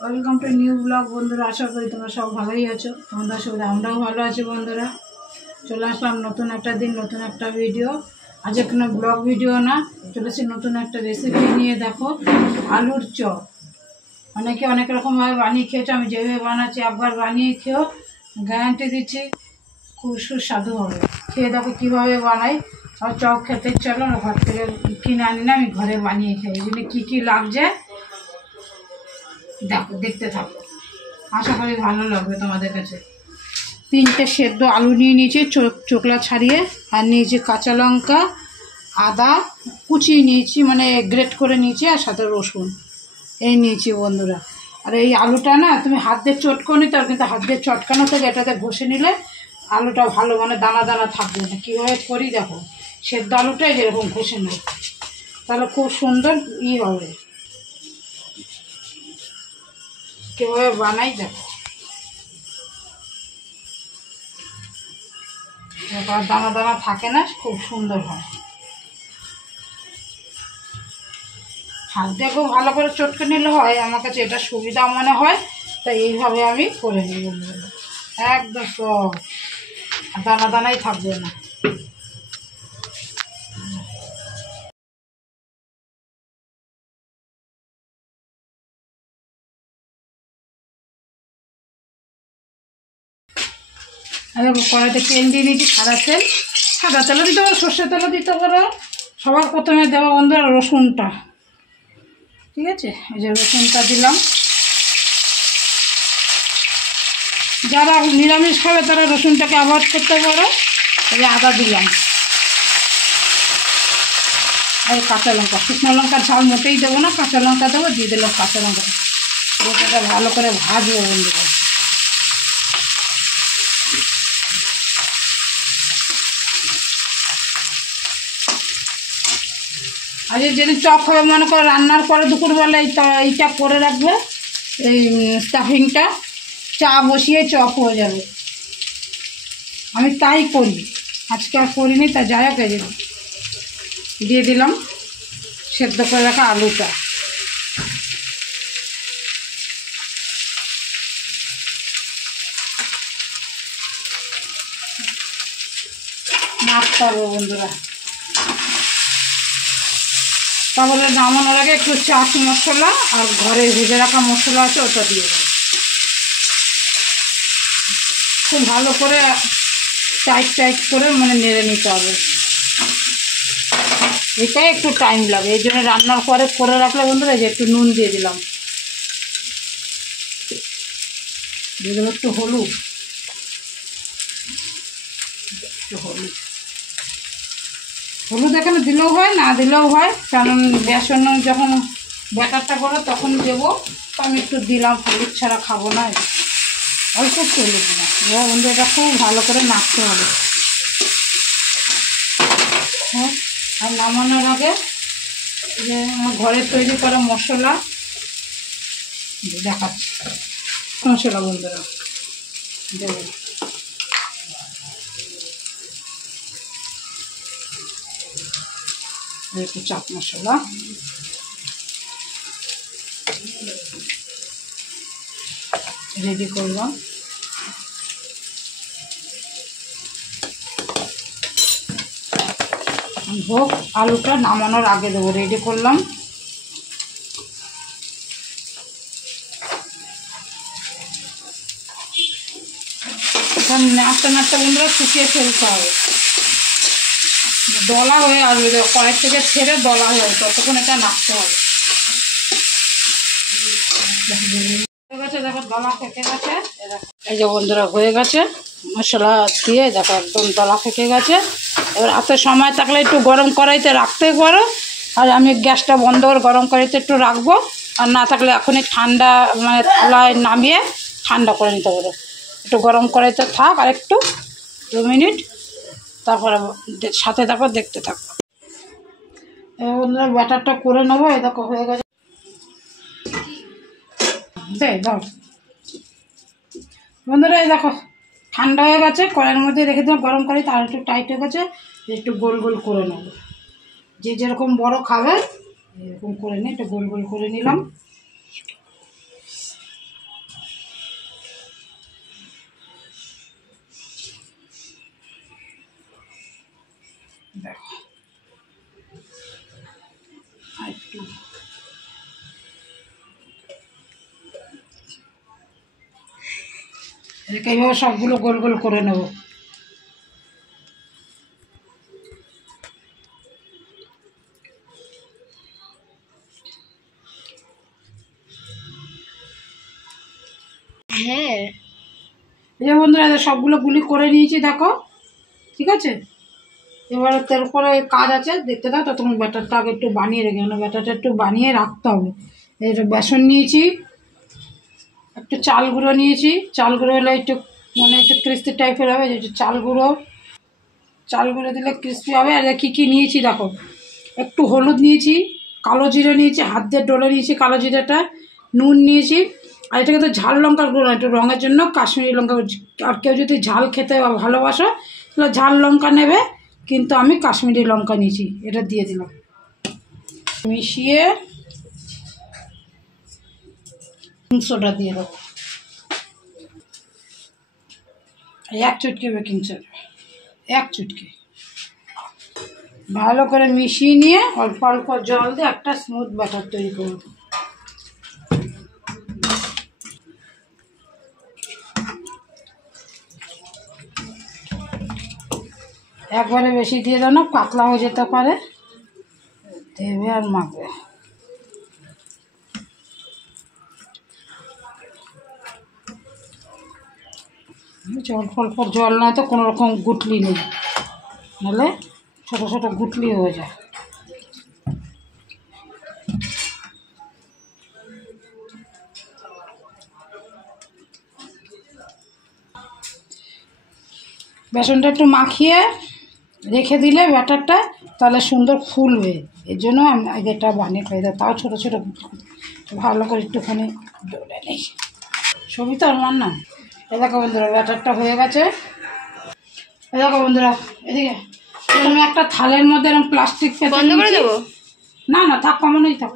Welcome to new blog. বন্ধুরা, আশা করি তোমরা সব ভালোই আছো। তোমাদের সাথে আমরাও ভালো আছি। বন্ধুরা, চলে আসলাম নতুন একটা দিন, নতুন একটা ভিডিও। আজ কোনো ব্লগ ভিডিও না, চলেছি নতুন একটা রেসিপি নিয়ে। দেখো, আলুর চপ। অনেকে অনেক রকমভাবে বানিয়ে খেয়েছো, আমি যেভাবে বানাচ্ছি একবার বানিয়ে খেয়েও, গ্যারান্টি দিচ্ছি খুব সুস্বাদু হবে। খেয়ে দেখো কীভাবে বানাই। আর চপ খেতে চলো, ঘর থেকে কিনে আনি না, আমি ঘরে বানিয়ে খাই। এই জন্য কী কী লাগছে দেখো, দেখতে থাকো, আশা করি ভালো লাগবে তোমাদের কাছে। 3টে সেদ্ধ আলু নিয়ে নিয়েছি চোকলা ছাড়িয়ে, আর নিয়েছি কাঁচা লঙ্কা, আদা কুচিয়ে নিয়েছি, মানে গ্রেট করে নিয়েছি, আর সাথে রসুন এই নিয়েছি। বন্ধুরা, আর এই আলুটা না তুমি হাত দিয়ে চটকো নিতে হবে, কিন্তু হাত দিয়ে চটকানো থেকে এটাতে ঘষে নিলে আলুটা ভালো, মানে দানা দানা থাকবে না। কীভাবে করি দেখো, সেদ্ধ আলুটাই যেরকম ঘষে নেয়, তাহলে খুব সুন্দর হবে। কীভাবে বানাই দেখো, দানা দানা থাকে না, খুব সুন্দর হয়। হাত দিয়ে খুব ভালো করে চটকে নিলে হয়, আমার কাছে এটা সুবিধা মনে হয়, তাই এইভাবে আমি করে নিই। একদম সব দানা দানাই থাকবে না। আমি কড়াইতে তেল দিয়ে দিয়েছি, সাদা তেলও দিতে পারো, সর্ষের তেলও দিতে পারো। সবার প্রথমে দেওয়া বন্ধুরা রসুনটা, ঠিক আছে? এই যে রসুনটা দিলাম। যারা নিরামিষ খাবে তারা রসুনটাকে অ্যাভয়েড করতে পারো। এই যে আদা দিলাম, আর কাঁচা লঙ্কা, শুকনো লঙ্কার ঝাল মোটেই দেবো না, কাঁচা লঙ্কা দেবো, দিয়ে দিলাম কাঁচা লঙ্কা। ওটা ভালো করে ভাজবো বন্ধুরা। আর যেদিন চপ হবে, মনে করো রান্নার পরে দুপুরবেলা এইটা করে রাখবে, এই স্টাফিংটা, চা বসিয়ে চপ হয়ে যাবে। আমি তাই করি, আজকে আর করিনি, তা যাই হোক দিয়ে দিলাম সেদ্ধ করে রাখা আলুটা। নাড়তে হবে বন্ধুরা। তাহলে নামানোর আগে একটু চাট মশলা আর ঘরে ভেজে রাখা মশলা আছে, ওটা দিয়ে দেবো। খুব ভালো করে টাইট করে মানে নেড়ে নিতে হবে। এটাই একটু টাইম লাগে, এই জন্য রান্নার পরে করে রাখলে বন্ধুরা, যে একটু নুন দিয়ে দিলাম, দিয়ে দেবো একটু হলুদ, হলুদ এখানে দিলেও হয়, না দিলেও হয়, কারণ বেসন যখন ব্যাটারটা করো তখন দেবো। তো আমি একটু দিলাম, হলুদ ছাড়া খাবো না, অল্প একটু হলুদ দিলাম। এবার বন্ধু এটা খুব ভালো করে নাড়তে হবে। হ্যাঁ, আর নামানোর আগে যে আমার ঘরে তৈরি করা মশলা দেখাচ্ছি, মশলা বন্ধুরা দেবো। একটু চাট মশলা, রেডি করলাম। ভোগ আলুটা নামানোর আগে দেবো, রেডি করলাম। নাড়তে বন্ধুরা শুকিয়ে ফেলতে হবে, দলা হয়ে আসবে, কড়াই থেকে ছেড়ে দলা হয়ে আসবে, ততক্ষণ এটা নাড়তে হবে। দেখো দলা ফেঁকে গেছে, এই যে বন্ধুরা হয়ে গেছে, মশলা দিয়ে দেখো একদম দলা ফেঁকে গেছে। এবার হাতে সময় থাকলে একটু গরম কড়াইতে রাখতে পারো, আর আমি গ্যাসটা বন্ধ করে গরম কড়াইতে একটু রাখবো, আর না থাকলে এখনই ঠান্ডা মানে থালায় নামিয়ে ঠান্ডা করে নিতে পারো। একটু গরম কড়াইতে থাক আর একটু 2 মিনিট, তারপরে সাথে থাকো, দেখতে থাকো। বন্ধুরা ব্যাটারটা করে নেবো, এই দেখো হয়ে গেছে। দাও বন্ধুরা, এই দেখো ঠান্ডা হয়ে গেছে, কড়াইয়ের মধ্যে রেখে দিলাম গরম করে, তার একটু টাইট হয়ে গেছে। একটু গোল গোল করে নেবো, যে যেরকম বড় খাবে এরকম করে নিয়ে একটু গোল গোল করে নিলাম। এদিকে এইভাবে সবগুলো গোল গোল করে নেব। হ্যাঁ এই যে বন্ধুরা সবগুলো গুলি করে নিয়েছি দেখো, ঠিক আছে। এবার তারপরে কাজ আছে, দেখতে দাও। তখন ব্যাটারটা আগে একটু বানিয়ে রেখে, ব্যাটারটা একটু বানিয়ে রাখতে হবে। এই বেসন নিয়েছি, একটু চাল গুঁড়ো নিয়েছি। চাল গুঁড়ো হলে একটু মানে একটু ক্রিস্পি টাইপের হবে। একটু চাল গুঁড়ো দিলে ক্রিস্পি হবে। আর কী কী নিয়েছি দেখো, একটু হলুদ নিয়েছি, কালো জিরে নিয়েছি, হাত দিয়ে ডলে নিয়েছি কালো জিরেটা, নুন নিয়েছি। আর এটাকে তো ঝাল লঙ্কার গুঁড়ো, একটু রঙের জন্য কাশ্মীরি লঙ্কা। আর কেউ যদি ঝাল খেতে ভালোবাসো তাহলে ঝাল লঙ্কা নেবে, কিন্তু আমি কাশ্মীরি লঙ্কা নিয়েছি। এটা দিয়ে দিলাম, মিশিয়ে সোডা দিয়ে দেবো, এক চুটকি বেকিং সোডা, এক চুটকি। ভালো করে মিশিয়ে নিয়ে অল্প অল্প জল দিয়ে একটা স্মুথ ব্যাটার তৈরি করব। একবারে বেশি দিয়ে দাও না, পাতলা হয়ে যেতে পারে। দেবে আর মাখবে। অল্প অল্প জল নয় তো কোনো রকম গুটলি নেই, নাহলে ছোটো ছোটো গুটলি হয়ে যায়। বেসনটা একটু মাখিয়ে রেখে দিলে ব্যাটারটা তাহলে সুন্দর ফুলবে। এর জন্য আমি এটা বানিয়ে খাই। তাও ছোটো ছোটো ভালো করে একটুখানি ডলে নেই, সবই তো আমার না। এ দেখো বন্ধুরা ব্যাটারটা হয়ে গেছে। এ দেখো বন্ধুরা এদিকে আমি একটা থালের মধ্যে এরকম প্লাস্টিক পেতে নিয়েছি। না না থাক, কমানোই থাক।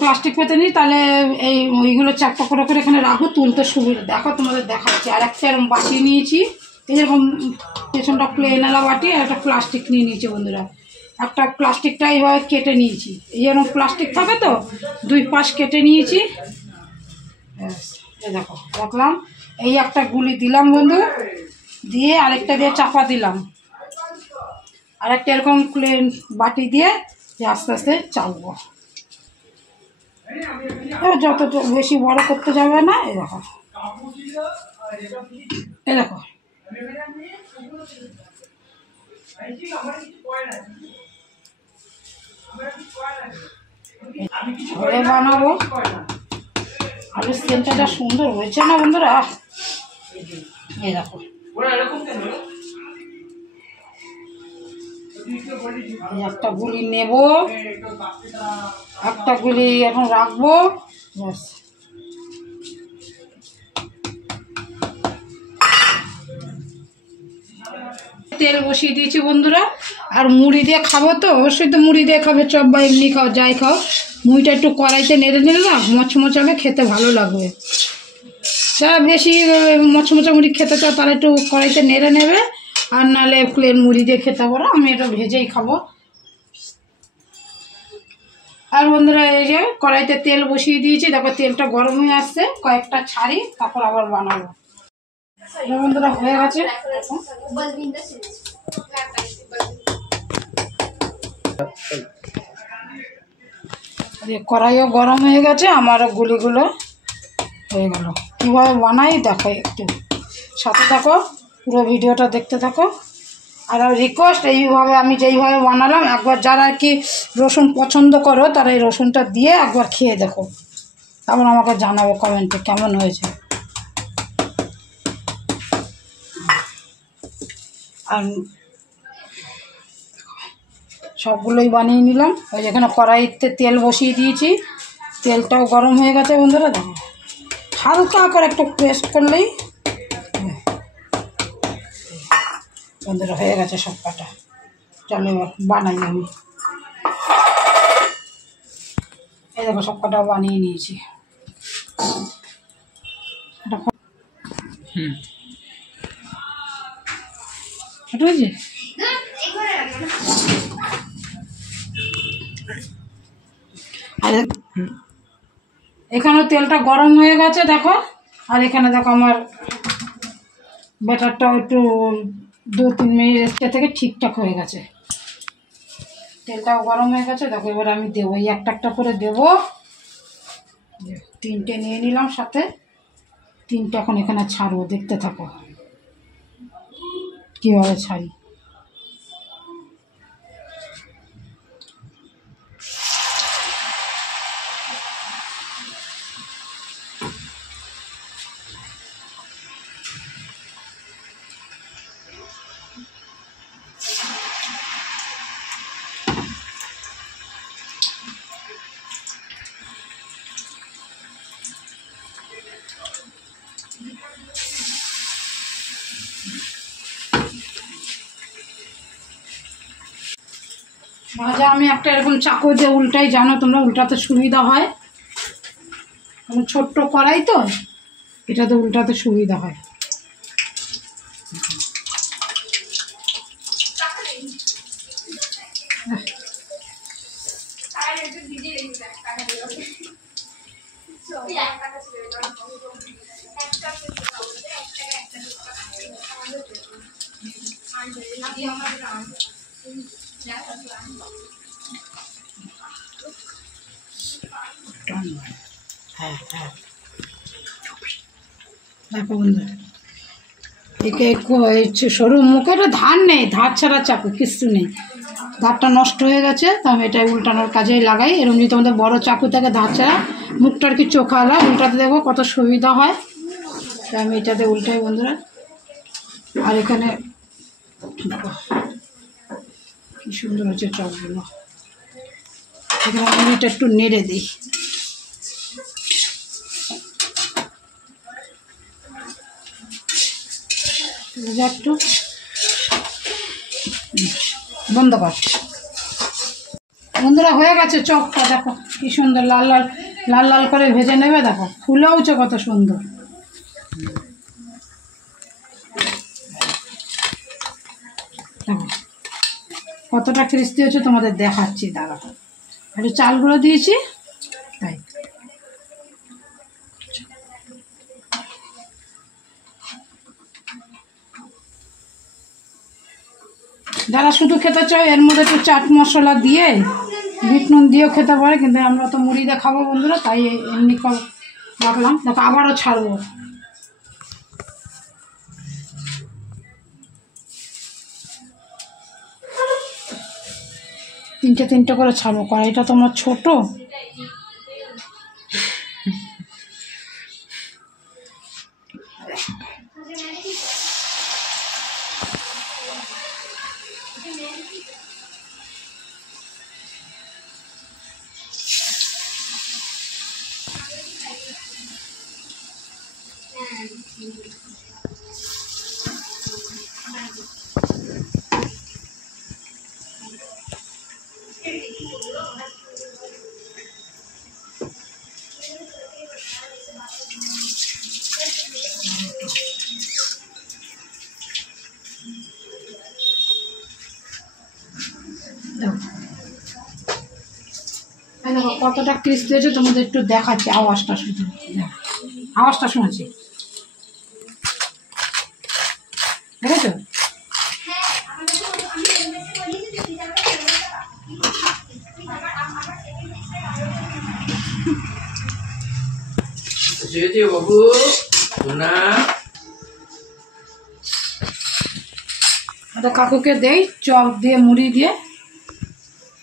প্লাস্টিক পেতে নিই, তাহলে এই ওইগুলো চারটা করে করে এখানে রাখবো, তুলতে সুবিধা। দেখো তোমাদের দেখাচ্ছি। আর একটা এরকম বাটি নিয়েছি, এরকম পেছনটা প্লেনালা বাটি, আর একটা প্লাস্টিক নিয়ে নিয়েছি বন্ধুরা। একটা প্লাস্টিকটা এইভাবে কেটে নিয়েছি, এই যেরকম প্লাস্টিক থাকে তো, দুই পাশ কেটে নিয়েছি। এই দেখো রাখলাম। এই একটা গুলি দিলাম বন্ধু, দিয়ে আরেকটা দিয়ে চাপা দিলাম। আরেকটা এরকম প্লেন বাটি দিয়ে আস্তে আস্তে চাপবো। যত বেশি বড় করতে যাবে না। এই দেখো, এই দেখো ঘরে বানাবো। আলুর সেন্টারটা সুন্দর হয়েছে না বন্ধুরা? এই দেখো একটা গুলি নেব, একটা গুলি এখন রাখবো। ব্যাস তেল বসিয়ে দিয়েছি বন্ধুরা। আর মুড়ি দিয়ে খাবো তো, অবশ্যই তো মুড়ি দিয়ে খাবে, চপ বা এমনি খাও যাই খাও। মুড়িটা একটু কড়াইতে নেড়ে নিলে না মচমচাবে, খেতে ভালো লাগবে। যারা বেশি মচমচা মুড়ি খেতে চাও তারা একটু কড়াইতে নেড়ে নেবে, আর নাহলে প্লেন মুড়ি দিয়ে খেতে পারো। আমি এটা ভেজেই খাবো। আর বন্ধুরা এই যে কড়াইতে তেল বসিয়ে দিয়েছি, তারপর তেলটা গরম হয়ে আসছে, কয়েকটা ছাড়ি, তারপর আবার বানাবো। বন্ধুরা হয়ে গেছে, কড়াইও গরম হয়ে গেছে, আমারও গুলিগুলো হয়ে গেল। কীভাবে বানাই দেখো, একটু সাথে থাকো, পুরো ভিডিওটা দেখতে থাকো। আর রিকোয়েস্ট, এইভাবে আমি যেইভাবে বানালাম একবার যারা আর কি রসুন পছন্দ করো তারা এই রসুনটা দিয়ে একবার খেয়ে দেখো, তারপর আমাকে জানাবো কমেন্টে কেমন হয়েছে। আর সবগুলোই বানিয়ে নিলাম। ওই যেখানে কড়াইতে তেল বসিয়ে দিয়েছি, তেলটাও গরম হয়ে গেছে বন্ধুরা। দেখো হালকা করে একটু প্রেস করলেই বন্ধুরা হয়ে গেছে সব কাটা। চলো এবার বানাই আমি। এই দেখো সব কটা বানিয়ে নিয়েছি। ঠিক আছে, আর এখানেও তেলটা গরম হয়ে গেছে দেখো। আর এখানে দেখো আমার ব্যাটারটাও একটু 2-3 মিনিট রেস্টে থেকে ঠিকঠাক হয়ে গেছে। তেলটাও গরম হয়ে গেছে। দেখো এবার আমি দেবো, এই একটা একটা করে দেবো। 3টে নিয়ে নিলাম সাথে, 3টে এখন এখানে ছাড়বো, দেখতে থাকো কীভাবে ছাড়ি। ভাজা আমি একটা এরকম চাকু দিয়ে উল্টাই, জানো তোমরা, উল্টাতে সুবিধা হয়, কারণ ছোট্ট কড়াই তো, এটাতে উল্টাতে সুবিধা হয়। হ্যাঁ হ্যাঁ, দেখো বন্ধু, একে সরু মুখে ধার নেই, ধার ছাড়া চাকু কিচ্ছু নেই, ধারটা নষ্ট হয়ে গেছে, তো আমি এটা উল্টানোর কাজে লাগাই। এরকম যদি তোমাদের বড়ো চাকু থাকে ধার ছাড়া, মুখটার কি চোখা হলো, উল্টাতে দেখবো কত সুবিধা হয়। তো আমি এটাতে উল্টাই বন্ধুরা। আর এখানে কি সুন্দর হচ্ছে চপগুলো, এখানে আমি এটা একটু নেড়ে দিই। একটু বন্ধ কর বন্ধুরা, হয়ে গেছে চপটা, দেখো কি সুন্দর লাল লাল লাল লাল করে ভেজে নেবে। দেখো ফুলেওছে কত সুন্দর। দেখো কতটা ক্রিস্পি হচ্ছে তোমাদের দেখাচ্ছি, দাঁড়া। একটু চালগুলো দিয়েছি তাই। যারা শুধু খেতে চায় এর মধ্যে একটু চাট মশলা দিয়ে, বিট নুন দিয়েও খেতে পারে, কিন্তু আমরা তো মুড়ি দিয়ে খাবো বন্ধুরা, তাই এমনি রাখলাম। দেখো আবারও ছাড়বো। তিনটে করে ছাড়বো, কড়াইটা তোমার ছোট। দেখো কতটা ক্রিস্পি হয়েছে তোমাদের একটু দেখাচ্ছি, আওয়াজটা শুধু আওয়াজটা শুনেছি, দেখেছো? বাবু কাকুকে দেই চপ দিয়ে মুড়ি দিয়ে,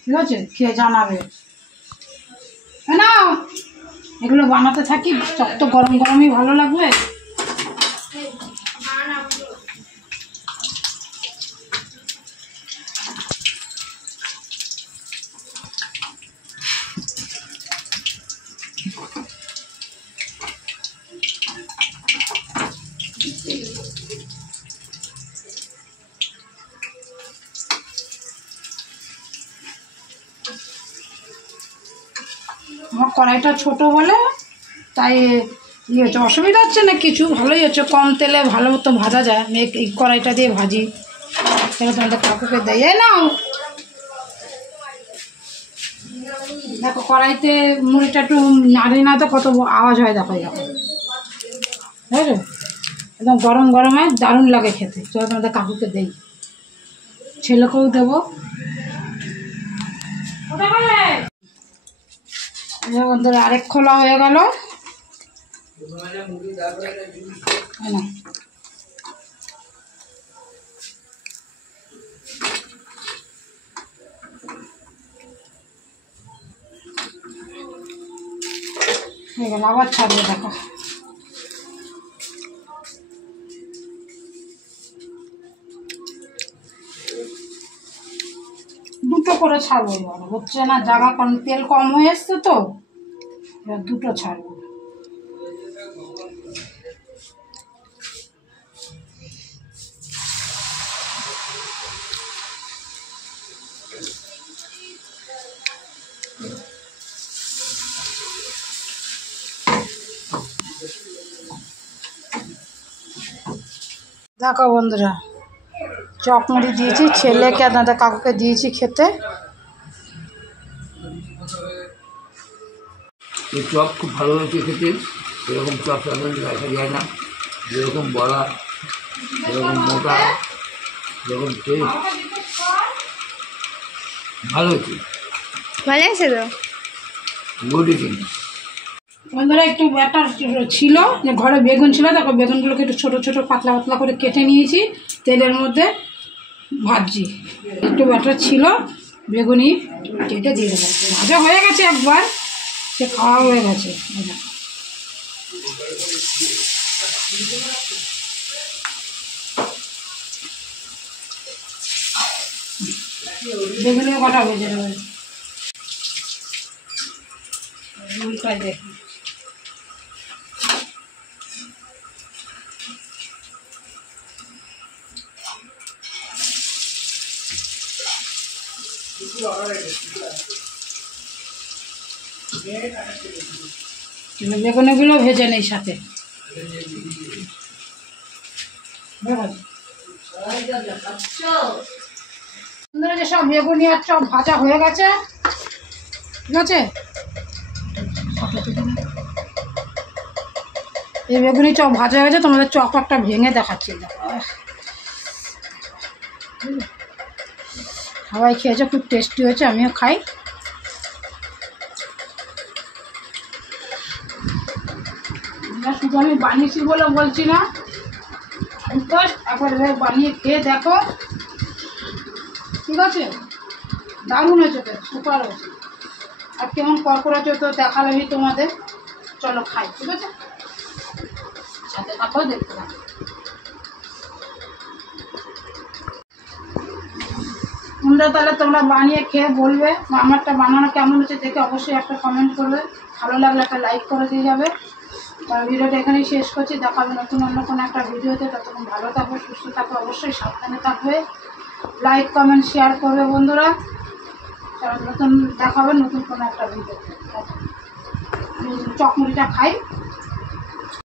ঠিক আছে? খেয়ে জানাবে। না এগুলো বানাতে থাকি, চপ তো গরম গরমই ভালো লাগবে। আমার কড়াইটা ছোট বলে তাই ইয়ে হচ্ছে, অসুবিধা হচ্ছে না কিছু, ভালোই হচ্ছে, কম তেলে ভালো মতো ভাজা যায়। আমি এই কড়াইটা দিয়ে ভাজি, সেটা তোমাদের কাকুকে দেয় নাও। দেখো কড়াইতে মুড়িটা একটু নাড়ি না তো কত আওয়াজ হয়, দেখো দেখো বুঝলো, একদম গরম গরমে দারুণ লাগে খেতে। চলো তোমাদের কাকুকে দেই, ছেলেকেও দেবো। বন্ধুরা আরেক খোলা হয়ে গেল। আবার ছাড়বে, দেখো দুটো করে ছাড়বো, হচ্ছে না জায়গা, কারণ তেল কম হয়ে এসছে তো, এবার দুটো ছাড়বো। দেখো বন্ধুরা, চপ মুড়ি দিয়েছি ছেলেকে, আপনাদের কাকুকে দিয়েছি খেতে। এই চপ খুব ভালো হয়েছে খেতে, এরকম চপ সাধারণত দেখা যায় না, যেরকম বড়া, যেরকম মোটা, যেরকম টেস্ট, ভালো হয়েছে, ভালো আছে তো, গুড ইটিং। বন্ধুরা একটু ব্যাটার ছিল, যে ঘরে বেগুন ছিল, দেখো বেগুনগুলোকে একটু ছোটো ছোটো পাতলা পাতলা করে কেটে নিয়েছি, তেলের মধ্যে ভাজছি। একটু ব্যাটার ছিল, বেগুনি কেটে দিয়ে দেবো। ভাজা হয়ে গেছে একবার, সে খাওয়া হয়ে গেছে। বেগুনিও কটা ভেজে নেবে, উল্টাই দেখি। বেগুনগুলো ভেজে নেই সাথে। যেসব বেগুনি আর চপ ভাজা হয়ে গেছে, ঠিক আছে, এই বেগুনি চপ ভাজা হয়ে গেছে, তোমাদের চপ একটা ভেঙে দেখাচ্ছি। সবাই খেয়েছে, খুব টেস্টি হয়েছে, আমিও খাই। শুধু আমি বানিয়েছি বলে বলছি না, একবার বানিয়ে খেয়ে দেখো, ঠিক আছে, দারুণ হয়েছে, সুপার হয়েছে। আর কেমন কড়কড়া তো দেখালামই তোমাদের। চলো খাই, ঠিক আছে, সাথে থাকো, দেখতে থাকো। তাহলে তোমরা বানিয়ে খেয়ে বলবে আমারটা বানানো কেমন হচ্ছে, দেখে অবশ্যই একটা কমেন্ট করবে। ভালো লাগলে একটা লাইক করে দিয়ে যাবে। ভিডিওটা এখানেই শেষ করছি, দেখা হবে নতুন অন্য কোনো একটা ভিডিওতে। ততক্ষণ ভালো থাকবে, সুস্থ থাকবে, অবশ্যই সাবধানে থাকবে, লাইক কমেন্ট শেয়ার করবে বন্ধুরা। নতুন দেখা হবে নতুন কোনো একটা ভিডিওতে। আমি চপ মুড়িটা খাই।